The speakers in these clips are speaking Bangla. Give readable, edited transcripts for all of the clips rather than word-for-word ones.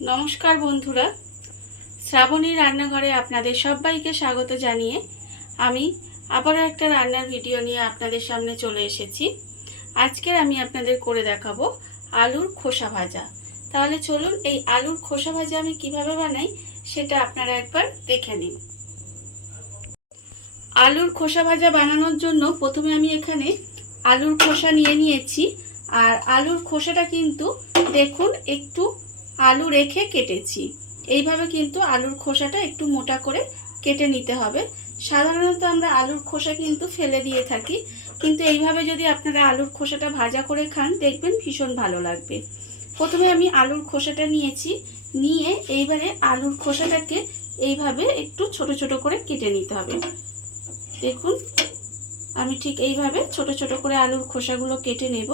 নমস্কার বন্ধুরা, শ্রাবণী রান্নাঘরে আপনাদের সবাইকে স্বাগত জানিয়ে আমি আবারও একটা রান্নার ভিডিও নিয়ে আপনাদের সামনে চলে এসেছি। আজকের আমি আপনাদের করে দেখাবো আলুর খোসা ভাজা। তাহলে চলুন এই আলুর খোসা ভাজা আমি কিভাবে বানাই সেটা আপনারা একবার দেখে নিন। আলুর খোসা ভাজা বানানোর জন্য প্রথমে আমি এখানে আলুর খোসা নিয়ে নিয়েছি। আর আলুর খোসাটা কিন্তু দেখুন একটু আলু রেখে কেটেছি। এইভাবে কিন্তু আলুর খোসাটা একটু মোটা করে কেটে নিতে হবে। সাধারণত আমরা আলুর খোসা কিন্তু ফেলে দিয়ে থাকি, কিন্তু এইভাবে যদি আপনারা আলুর খোসাটা ভাজা করে খান দেখবেন ভীষণ ভালো লাগবে। প্রথমে আমি আলুর খোসাটা নিয়েছি, নিয়ে এইবারে আলুর খোসাটাকে এইভাবে একটু ছোট ছোট করে কেটে নিতে হবে। দেখুন আমি ঠিক এইভাবে ছোট ছোট করে আলুর খোসাগুলো কেটে নেব।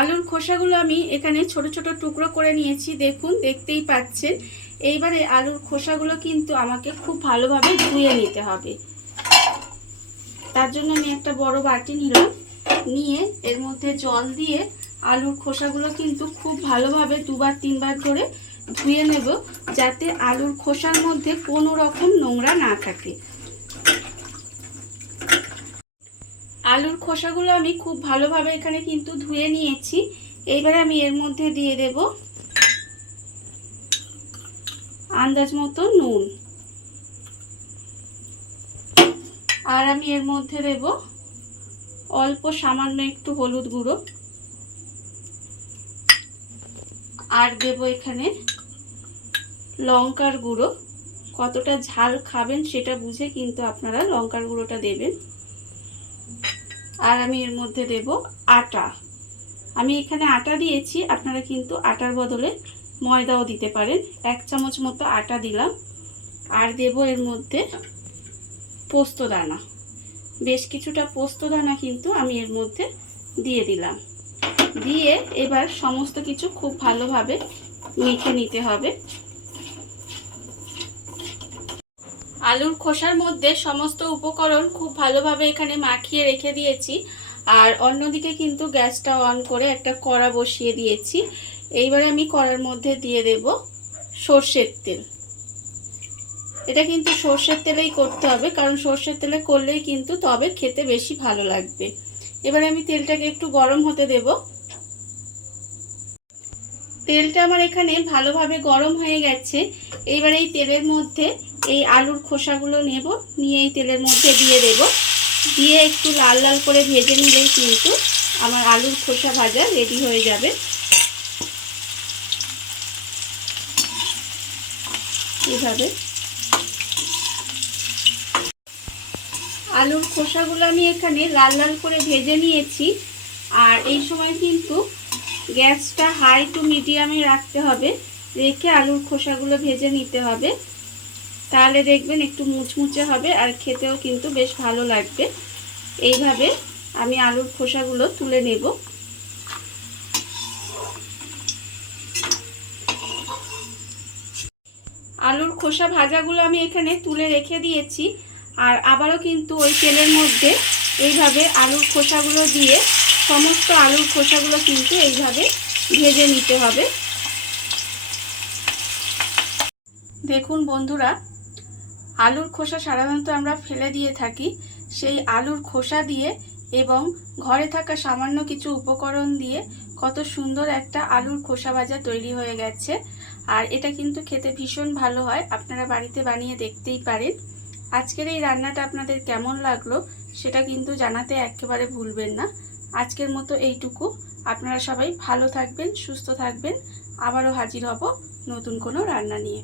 আলুর খোসাগুলো আমি এখানে ছোট ছোট টুকরো করে নিয়েছি, দেখুন দেখতেই পাচ্ছেন। এইবারে আলুর খোসাগুলো কিন্তু আমাকে খুব ভালোভাবে ধুয়ে নিতে হবে। তার জন্য আমি একটা বড় বাটি নিলাম, নিয়ে এর মধ্যে জল দিয়ে আলুর খোসাগুলো কিন্তু খুব ভালোভাবে দুবার তিনবার ধরে ধুয়ে নেব, যাতে আলুর খোসার মধ্যে কোনো রকম নোংরা না থাকে। আলুর খোসাগুলো আমি খুব ভালোভাবে এখানে কিন্তু ধুয়ে নিয়েছি। এইবারে আমি এর মধ্যে দিয়ে দেব আন্দাজ মতো নুন, আর আমি এর মধ্যে দেব অল্প সামান্য একটু হলুদ গুঁড়ো, আর দেব এখানে লঙ্কার গুঁড়ো। কতটা ঝাল খাবেন সেটা বুঝে কিন্তু আপনারা লঙ্কার গুঁড়োটা দেবেন। আর আমি এর মধ্যে দেব আটা। আমি এখানে আটা দিয়েছি, আপনারা কিন্তু আটার বদলে ময়দাও দিতে পারেন। 1 চামচ মতো আটা দিলাম। আর দেব এর মধ্যে পোস্ত দানা, বেশ কিছুটা পোস্ত দানা কিন্তু আমি এর মধ্যে দিয়ে দিলাম। দিয়ে এবার সমস্ত কিছু খুব ভালোভাবে মেখে নিতে হবে। আলুর খোসার মধ্যে সমস্ত উপকরণ খুব ভালোভাবে এখানে মাখিয়ে রেখে দিয়েছি। আর অন্যদিকে কিন্তু গ্যাসটা অন করে একটা কড়া বসিয়ে দিয়েছি। এইবারে আমি কড়ার মধ্যে দিয়ে দেব সর্ষের তেল। এটা কিন্তু সর্ষের তেলেই করতে হবে, কারণ সর্ষের তেলে করলেই কিন্তু তবে খেতে বেশি ভালো লাগবে। এবারে আমি তেলটাকে একটু গরম হতে দেব। তেলটা আমার এখানে ভালোভাবে গরম হয়ে গেছে। এইবার এই তেলের মধ্যে এই আলুর খোসাগুলো নেব, নিয়ে এই তেলের মধ্যে দিয়ে দেব। দিয়ে একটু লাল লাল করে ভেজে নিলেই কিন্তু আমার আলুর খোসা ভাজা রেডি হয়ে যাবে। এইভাবে আলুর খোসাগুলো আমি এখানে লাল লাল করে ভেজে নিয়েছি। আর এই সময় কিন্তু গ্যাসটা হাই টু মিডিয়ামে রাখতে হবে, রেখে আলুর খোসাগুলো ভেজে নিতে হবে। তাহলে দেখবেন একটু মুচমুচে হবে আর খেতেও কিন্তু বেশ ভালো লাগবে। এইভাবে আমি আলুর খোসাগুলো তুলে নেব। আলুর খোসা ভাজাগুলো আমি এখানে তুলে রেখে দিয়েছি। আর আবারও কিন্তু ওই তেলের মধ্যে এইভাবে আলুর খোসাগুলো দিয়ে সমস্ত আলুর খোসাগুলো কিন্তু এইভাবে ভেজে নিতে হবে। দেখুন বন্ধুরা, আলুর খোসা সাধারণত আমরা ফেলে দিয়ে থাকি। সেই আলুর খোসা দিয়ে এবং ঘরে থাকা সামান্য কিছু উপকরণ দিয়ে কত সুন্দর একটা আলুর খোসা ভাজা তৈরি হয়ে গেছে। আর এটা কিন্তু খেতে ভীষণ ভালো হয়, আপনারা বাড়িতে বানিয়ে দেখতেই পারেন। আজকের এই রান্নাটা আপনাদের কেমন লাগলো সেটা কিন্তু জানাতে একেবারে ভুলবেন না। আজকের মতো এইটুকু। আপনারা সবাই ভালো থাকবেন, সুস্থ থাকবেন। আবারও হাজির হব নতুন কোনো রান্না নিয়ে।